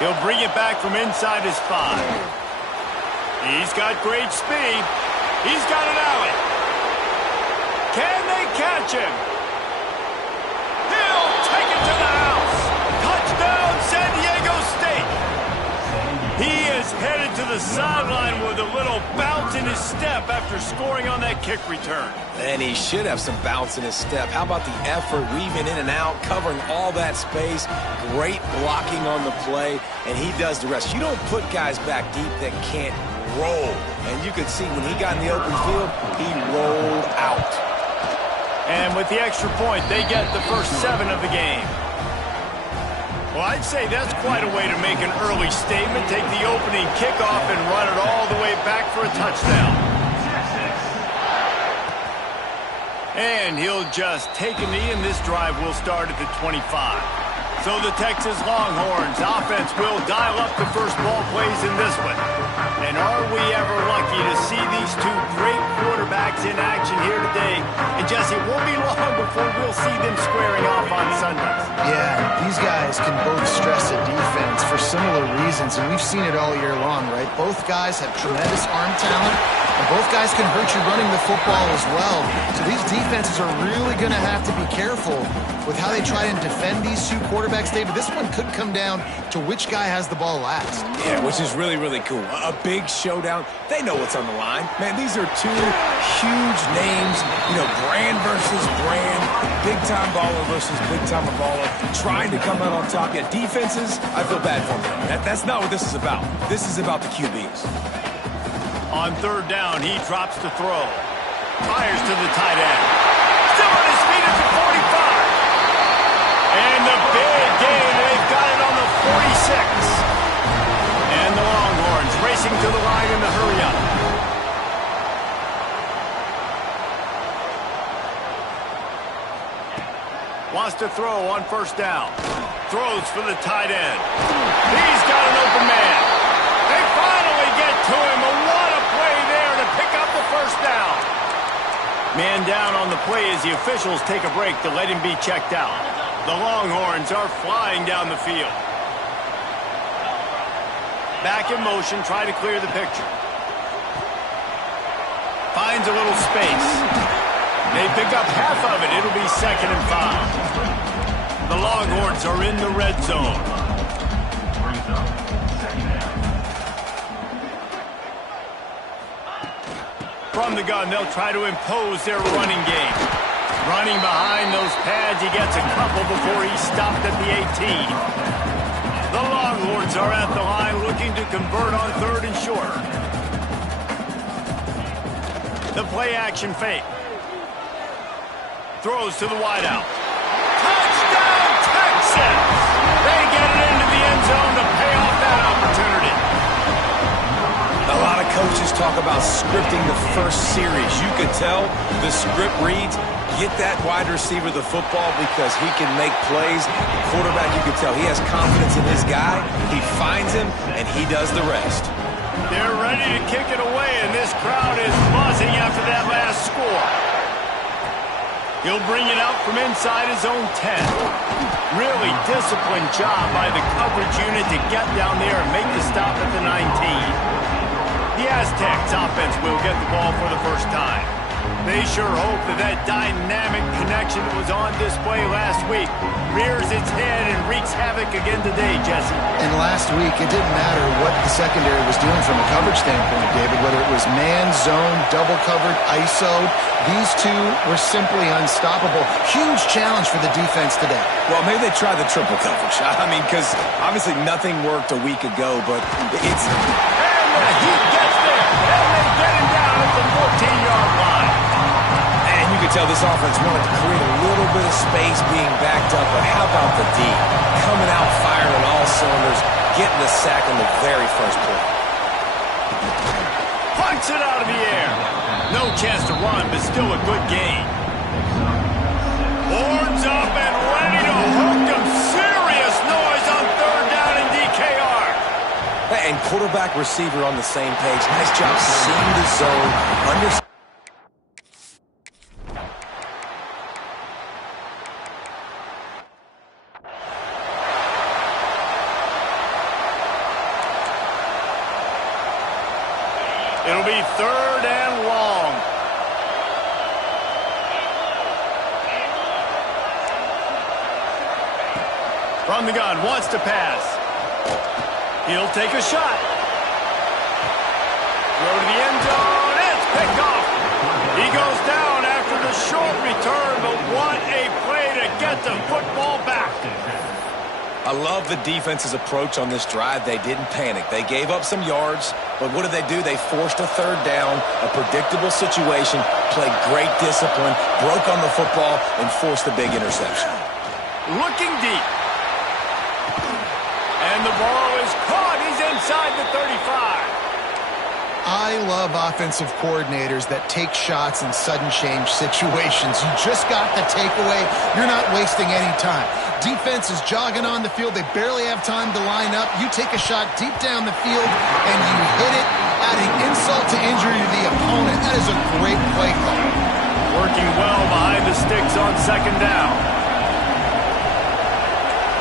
He'll bring it back from inside his 5. He's got great speed. He's got an alley. Can they catch him? He'll take it to the house. Touchdown, San Diego State. He is headed to the sideline with a little bounce in his step after scoring on that kick return. And he should have some bounce in his step. How about the effort, weaving in and out, covering all that space, great blocking on the play, and he does the rest. You don't put guys back deep that can't roll. And you could see when he got in the open field, he rolled out. And with the extra point, they get the first 7 of the game. Well, I'd say that's quite a way to make an early statement. Take the opening kickoff and run it all the way back for a touchdown. And he'll just take a knee, and this drive will start at the 25. So the Texas Longhorns offense will dial up the first ball plays in this one. And are we ever lucky to see these two great quarterbacks in action here today? And Jesse, it won't be long before we'll see them squaring off on Sundays. Yeah, these guys can both stress a defense for similar reasons, and we've seen it all year long, right? Both guys have tremendous arm talent, and both guys can hurt you running the football as well. So these defenses are really going to have to be careful with how they try and defend these two quarterbacks. David, this one could come down to which guy has the ball last. Yeah, which is really, really cool. A big showdown. They know what's on the line. Man, these are two huge names, you know, brand versus brand, big-time baller versus big-time baller, trying to come out on top. Yeah, defenses, I feel bad for them. That's not what this is about. This is about the QBs. On third down, he drops to throw. Fires to the tight end. Still on his feet at the 45. And the big gain, they've got it on the 46. And the Longhorns racing to the line in the hurry-up. Wants to throw on first down. Throws for the tight end. He's got an open man. They finally get to him. What a play there to pick up the first down. Man down on the play as the officials take a break to let him be checked out. The Longhorns are flying down the field. Back in motion, try to clear the picture. Finds a little space. They pick up half of it. It'll be 2nd and 5. The Longhorns are in the red zone. From the gun, they'll try to impose their running game. Running behind those pads, he gets a couple before he's stopped at the 18. The Longhorns are at the line looking to convert on 3rd and short. The play action fake. Throws to the wideout. Touchdown, Texas! They get it into the end zone to pay off that opportunity. A lot of coaches talk about scripting the first series. You could tell the script reads, get that wide receiver the football because he can make plays. The quarterback, you could tell he has confidence in his guy. He finds him, and he does the rest. They're ready to kick it away, and this crowd is buzzing after that last score. He'll bring it out from inside his own 10. Really disciplined job by the coverage unit to get down there and make the stop at the 19. The Aztecs offense will get the ball for the first time. They sure hope that dynamic connection that was on display last week rears its head and wreaks havoc again today, Jesse. And last week, it didn't matter what the secondary was doing from a coverage standpoint, David, whether it was man, zone, double covered, ISO. These two were simply unstoppable. Huge challenge for the defense today. Well, maybe they try the triple coverage. I mean, because obviously nothing worked a week ago, but it's... And the heat gets there, and they get him down at the 14-yard line. And you could tell this offense wanted to create a little bit of space being backed up, but how about the D? Coming out firing on all cylinders, getting the sack on the very first play. Punts it out of the air. No chance to run, but still a good gain. Horns up and ready to hook them. Serious noise on 3rd down in DKR. And quarterback receiver on the same page. Nice job seeing the zone, understanding. It'll be 3rd and long. From the gun, wants to pass. He'll take a shot. Throw to the end zone. It's picked off. He goes down after the short return, but what a play to get the football back. I love the defense's approach on this drive. They didn't panic. They gave up some yards, but what did they do? They forced a 3rd down, a predictable situation, played great discipline, broke on the football, and forced a big interception. Looking deep. And the ball is caught. He's inside the 35. I love offensive coordinators that take shots in sudden change situations. You just got the takeaway. You're not wasting any time. Defense is jogging on the field. They barely have time to line up. You take a shot deep down the field, and you hit it, adding insult to injury to the opponent. That is a great play call. Working well behind the sticks on 2nd down.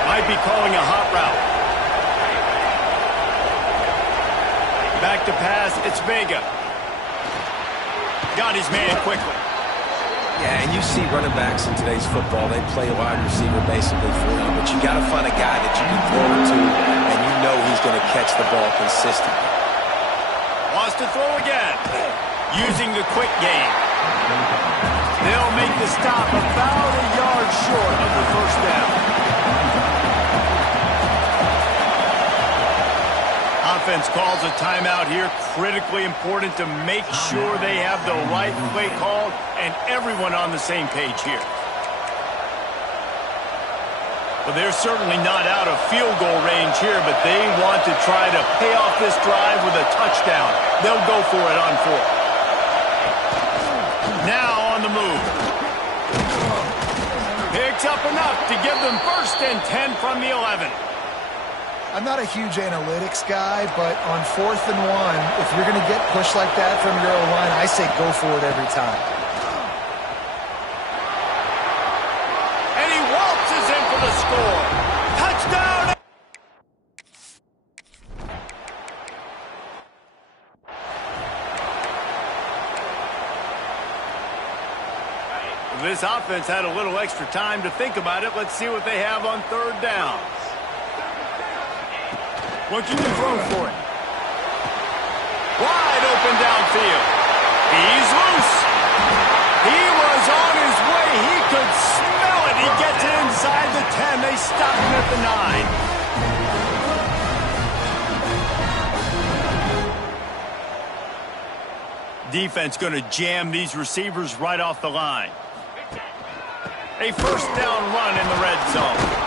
Might be calling a hot route. Back to pass, it's Vega. Got his man quickly. Yeah, and you see running backs in today's football, they play a wide receiver basically for you, but you got to find a guy that you can throw it to, and you know he's going to catch the ball consistently. Wants to throw again. Using the quick game. They'll make the stop about a yard short of the 1st down. Offense calls a timeout here. Critically important to make sure they have the right play call and everyone on the same page here. Well, they're certainly not out of field goal range here, but they want to try to pay off this drive with a touchdown. They'll go for it on 4th. Now on the move. Picks up enough to give them 1st and 10 from the 11. I'm not a huge analytics guy, but on 4th and 1, if you're going to get pushed like that from your O-line, I say go for it every time. And he waltzes in for the score. Touchdown! This offense had a little extra time to think about it. Let's see what they have on 3rd down. Looking to throw for it. Wide open downfield. He's loose. He was on his way. He could smell it. He gets it inside the 10. They stop him at the 9. Defense going to jam these receivers right off the line. A 1st down run in the red zone.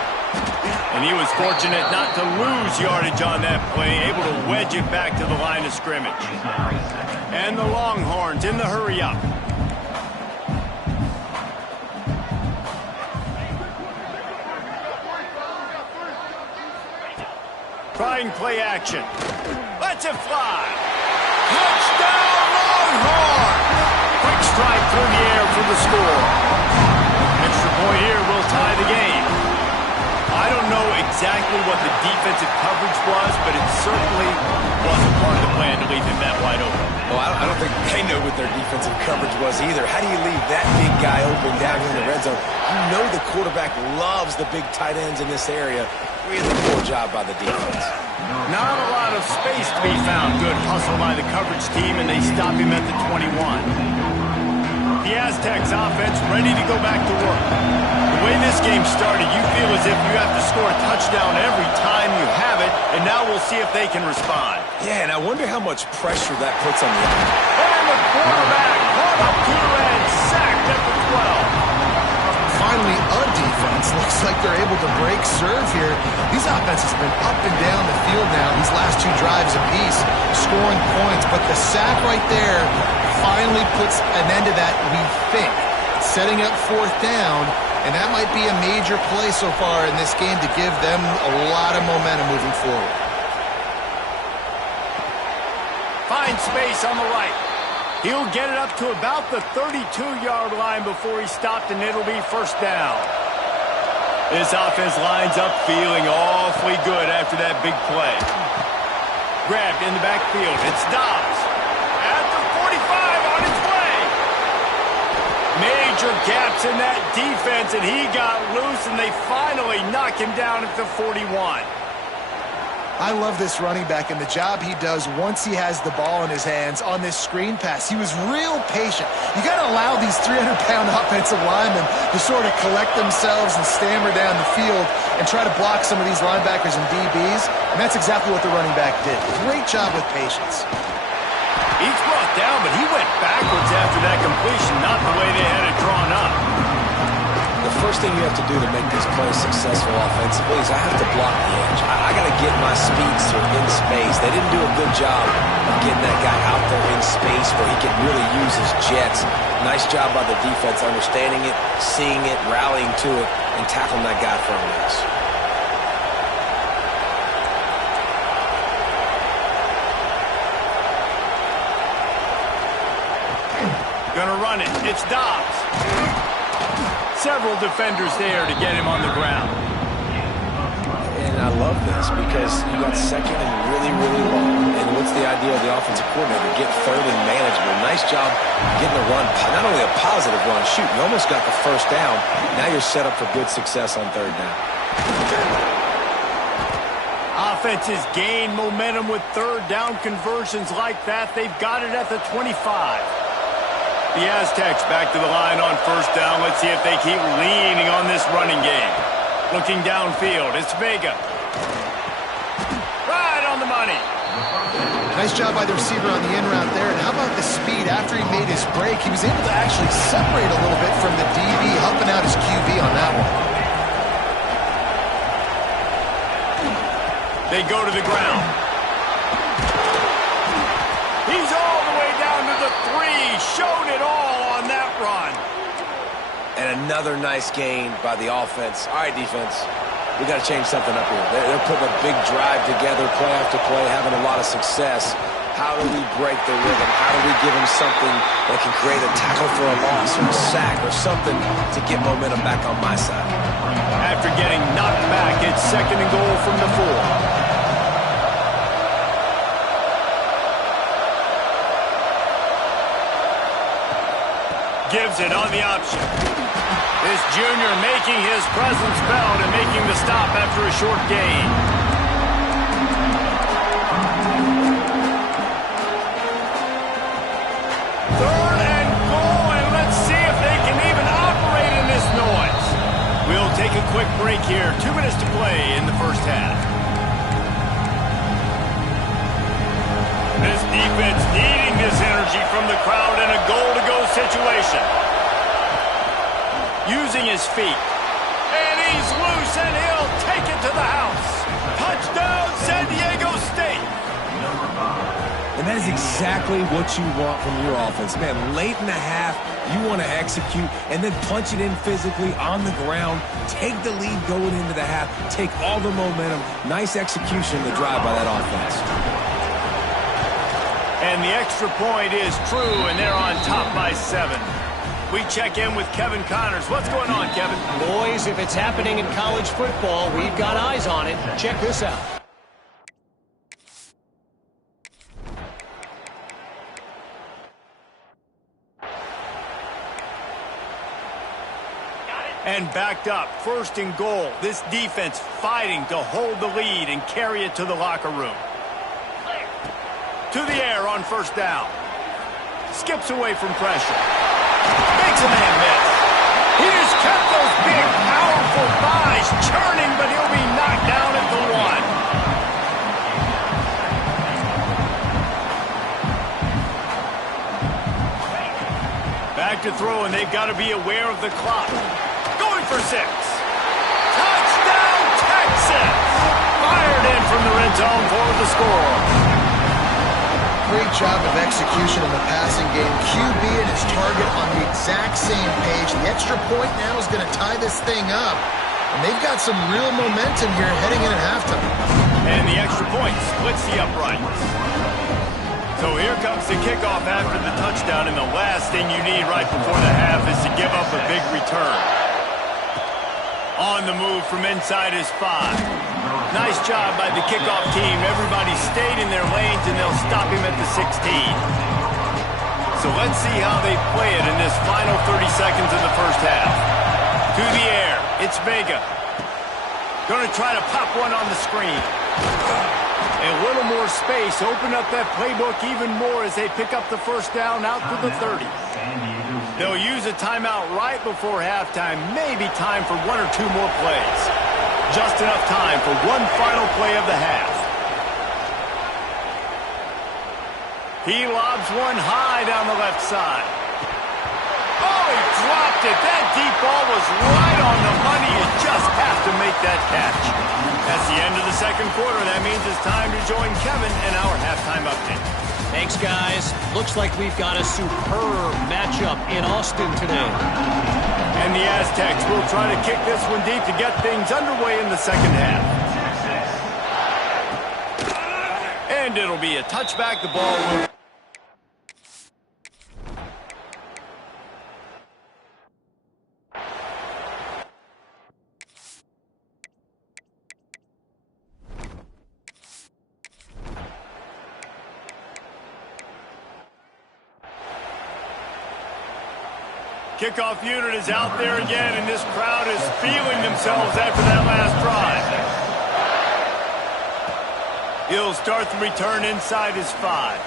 And he was fortunate not to lose yardage on that play, able to wedge it back to the line of scrimmage. And the Longhorns in the hurry-up. Trying play action. Lets it fly. Touchdown, Longhorn! Quick strike through the air for the score. Extra point here will tie the game. I don't know exactly what the defensive coverage was, but it certainly wasn't part of the plan to leave him that wide open. Well, I don't think they know what their defensive coverage was either. How do you leave that big guy open down here in the red zone? You know the quarterback loves the big tight ends in this area. Really poor job by the defense. Not a lot of space to be found. Good hustle by the coverage team, and they stop him at the 21. The Aztecs offense ready to go back to work. The way this game started, you feel as if you have to score a touchdown every time you have it, and now we'll see if they can respond. Yeah, and I wonder how much pressure that puts on the offense. And the quarterback caught up to and sacked at the 12. Finally, a defense looks like they're able to break serve here. These offenses have been up and down the field now, these last 2 drives apiece, scoring points, but the sack right there finally puts an end to that, we think. Setting up 4th down, and that might be a major play so far in this game to give them a lot of momentum moving forward. Finds space on the right. He'll get it up to about the 32-yard line before he stopped, and it'll be 1st down. This offense lines up feeling awfully good after that big play. Grabbed in the backfield. It's Dobbs. At major gaps in that defense, and he got loose, and they finally knock him down at the 41. I love this running back and the job he does once he has the ball in his hands on this screen pass. He was real patient. You got to allow these 300-pound offensive linemen to sort of collect themselves and stammer down the field and try to block some of these linebackers and DBs, and that's exactly what the running back did. Great job with patience. He's brought down, but he went backwards after that completion, not the way they had it drawn up. The first thing you have to do to make this play successful offensively is I have to block the edge. I got to get my speedster in space. They didn't do a good job of getting that guy out there in space where he could really use his jets. Nice job by the defense understanding it, seeing it, rallying to it, and tackling that guy for a loss. Gonna run it. It's Dobbs. Several defenders there to get him on the ground. And I love this because you got second and really, really long. And what's the idea of the offensive coordinator? Get third and manageable. Nice job getting a run. Not only a positive run, shoot, you almost got the first down. Now you're set up for good success on third down. Offenses gain momentum with third down conversions like that. They've got it at the 25. The Aztecs back to the line on first down. Let's see if they keep leaning on this running game. Looking downfield, it's Vega. Right on the money. Nice job by the receiver on the in route there. And how about the speed after he made his break? He was able to actually separate a little bit from the DB, helping out his QB on that one. They go to the ground. He's all the way down to the 3. Showed it all on that run. And another nice gain by the offense. All right, defense, we got to change something up here. They're putting a big drive together, play after play, having a lot of success. How do we break the rhythm? How do we give them something that can create a tackle for a loss or a sack or something to get momentum back on my side? After getting knocked back, it's second and goal from the 4. Gives it on the option. This junior making his presence felt and making the stop after a short gain. Third and goal, and let's see if they can even operate in this noise. We'll take a quick break here. 2 minutes to play in the first half. This defense needing this energy from the crowd in a goal-to-go situation. Using his feet. And he's loose, and he'll take it to the house. Touchdown, San Diego State. And that is exactly what you want from your offense. Man, late in the half, you want to execute and then punch it in physically on the ground. Take the lead going into the half. Take all the momentum. Nice execution in the drive by that offense. And the extra point is true, and they're on top by 7. We check in with Kevin Connors. What's going on, Kevin? Boys, if it's happening in college football, we've got eyes on it. Check this out. And backed up, first and goal. This defense fighting to hold the lead and carry it to the locker room. To the air on first down. Skips away from pressure. Makes a man miss. He just kept those big, powerful thighs churning, but he'll be knocked down at the 1. Back to throw, and they've got to be aware of the clock. Going for 6. Touchdown, Texas! Fired in from the red zone for the score. Great job of execution in the passing game. QB and his target on the exact same page. The extra point now is going to tie this thing up. And they've got some real momentum here heading in at halftime. And the extra point splits the uprights. So here comes the kickoff after the touchdown, and the last thing you need right before the half is to give up a big return. On the move from inside his 5. Nice job by the kickoff team. Everybody stayed in their lanes, and they'll stop him at the 16. So let's see how they play it in this final 30 seconds of the first half. To the air, it's Vega. Going to try to pop one on the screen. A little more space, open up that playbook even more as they pick up the first down out to the 30. They'll use a timeout right before halftime, maybe time for one or two more plays. Just enough time for one final play of the half. He lobs one high down the left side. Oh, he dropped it. That deep ball was right on the money. You just have to make that catch. That's the end of the second quarter. That means it's time to join Kevin in our halftime update. Thanks, guys. Looks like we've got a superb matchup in Austin today. And the Aztecs will try to kick this one deep to get things underway in the second half. And it'll be a touchback. The ball will... Kickoff unit is out there again, and this crowd is feeling themselves after that last drive. He'll start the return inside his 5.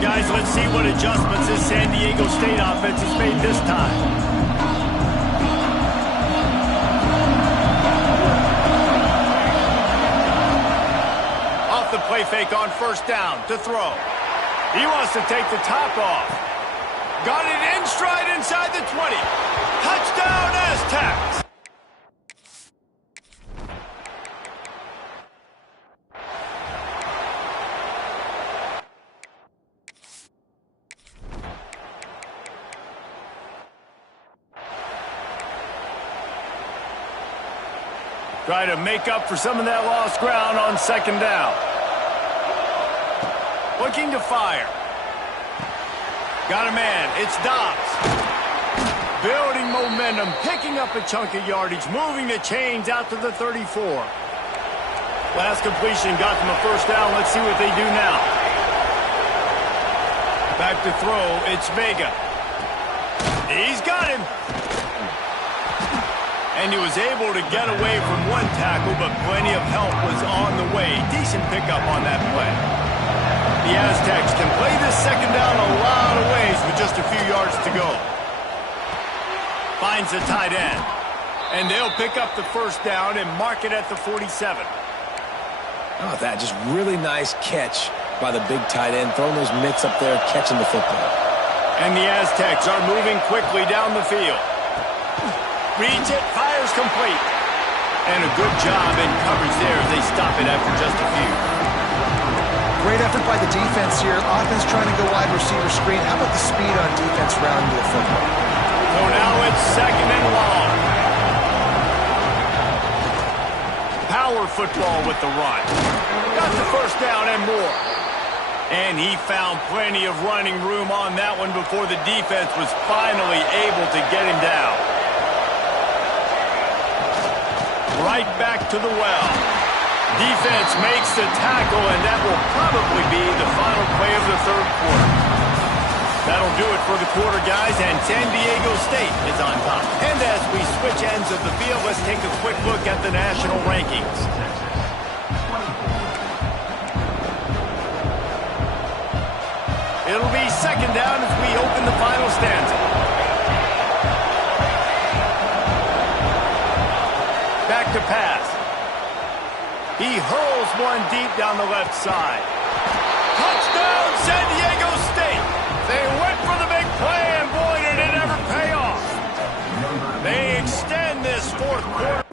Guys, let's see what adjustments this San Diego State offense has made this time. The play fake on first down to throw. He wants to take the top off. Got it in stride inside the 20. Touchdown, Aztecs! Try to make up for some of that lost ground on second down. Looking to fire. Got a man. It's Dobbs. Building momentum, picking up a chunk of yardage, moving the chains out to the 34. Last completion got them a first down. Let's see what they do now. Back to throw. It's Vega. He's got him. And he was able to get away from one tackle, but plenty of help was on the way. Decent pickup on that play. The Aztecs can play this second down a lot of ways with just a few yards to go. Finds the tight end. And they'll pick up the first down and mark it at the 47. How about that? Just really nice catch by the big tight end. Throwing those mitts up there, catching the football. And the Aztecs are moving quickly down the field. Reads it, fires complete. And a good job in coverage there as they stop it after just a few. Great effort by the defense here. Offense trying to go wide receiver screen. How about the speed on defense rounding the football? So now it's second and long. Power football with the run. Got the first down and more. And he found plenty of running room on that one before the defense was finally able to get him down. Right back to the well. Defense makes the tackle, and that will probably be the final play of the third quarter. That'll do it for the quarter, guys, and San Diego State is on top. And as we switch ends of the field, let's take a quick look at the national rankings. It'll be second down as we open the final stanza. Back to pass. He hurls one deep down the left side. Touchdown, San Diego State. They went for the big play, and boy, did it ever pay off. They extend this fourth quarter.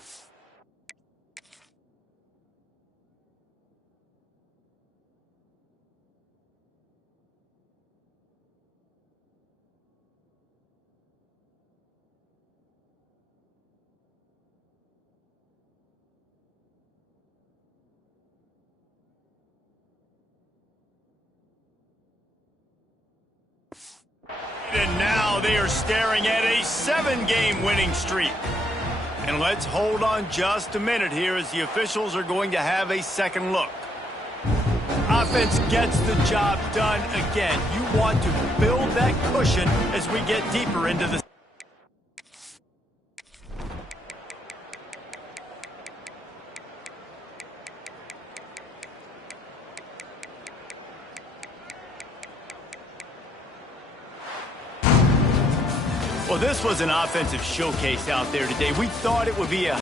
And now they are staring at a 7-game winning streak. And let's hold on just a minute here as the officials are going to have a second look. Offense gets the job done again. You want to build that cushion as we get deeper into the Well, this was an offensive showcase out there today. We thought it would be a